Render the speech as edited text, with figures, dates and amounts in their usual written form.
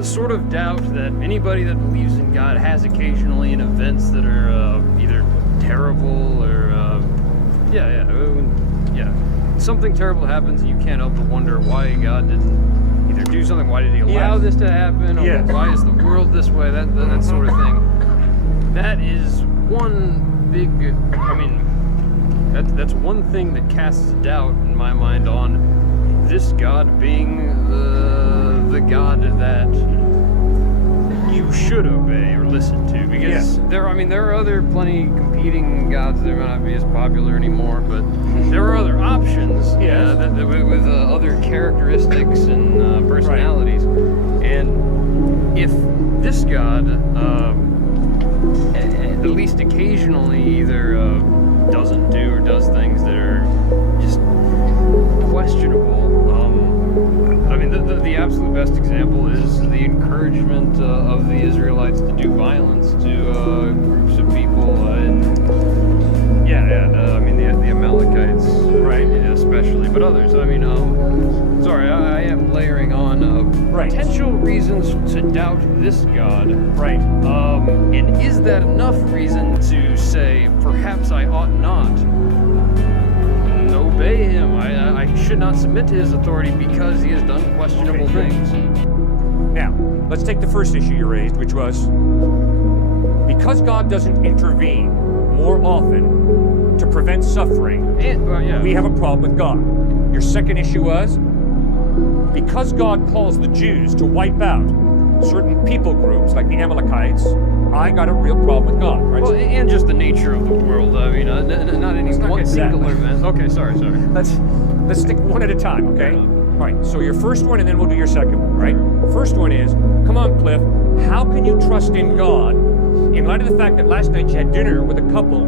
the sort of doubt that anybody that believes in God has occasionally in events that are either terrible or something terrible happens and you can't help but wonder why God didn't either do something, why did he allow this to happen, or why is the world this way, that sort of thing. That is one big, that's one thing that casts doubt in my mind on this God being the God that you should obey or listen to, because there are other plenty competing gods that may not be as popular anymore, but there are other options with other characteristics and personalities. And if this God, at least occasionally, either doesn't do or does things that are just questionable. The absolute best example is the encouragement of the Israelites to do violence to groups of people, the Amalekites, right? Especially, but others. I am layering on potential reasons to doubt this God, right? And is that enough reason to say perhaps I ought not obey him? I should not submit to his authority because he has done questionable things. Now, let's take the first issue you raised, which was because God doesn't intervene more often to prevent suffering, we have a problem with God. Your second issue was because God calls the Jews to wipe out certain people groups like the Amalekites, I got a real problem with God, right? Well, and just the nature of the world. Not any one singular event. Okay, sorry. Let's stick one at a time, okay? All right, so your first one, and then we'll do your second one, right? First one is, come on, Cliffe, how can you trust in God in light of the fact that last night you had dinner with a couple